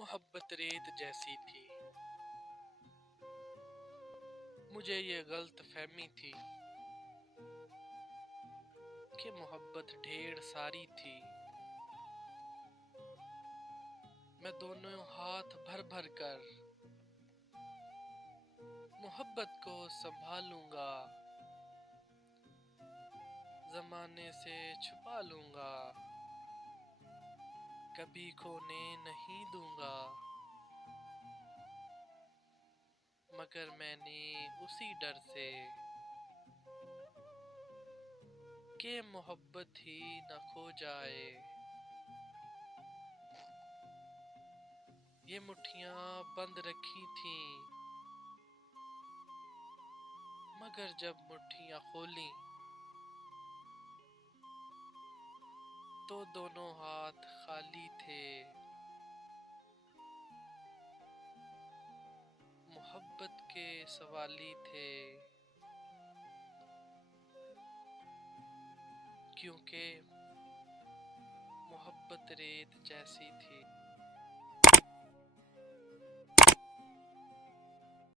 मोहब्बत रेत जैसी थी। मुझे ये गलत फहमी थी कि मोहब्बत ढेर सारी थी। मैं दोनों हाथ भर भर कर मोहब्बत को संभालूंगा, जमाने से छुपा लूंगा, कभी खोने नहीं दूंगा। मगर मैंने उसी डर से कि मोहब्बत ही न खो जाए, ये मुट्ठियां बंद रखी थीं। मगर जब मुट्ठियां खोली तो दोनों हाथ खाली थे। मोहब्बत के सवाली थे, क्योंकि मोहब्बत रेत जैसी थी।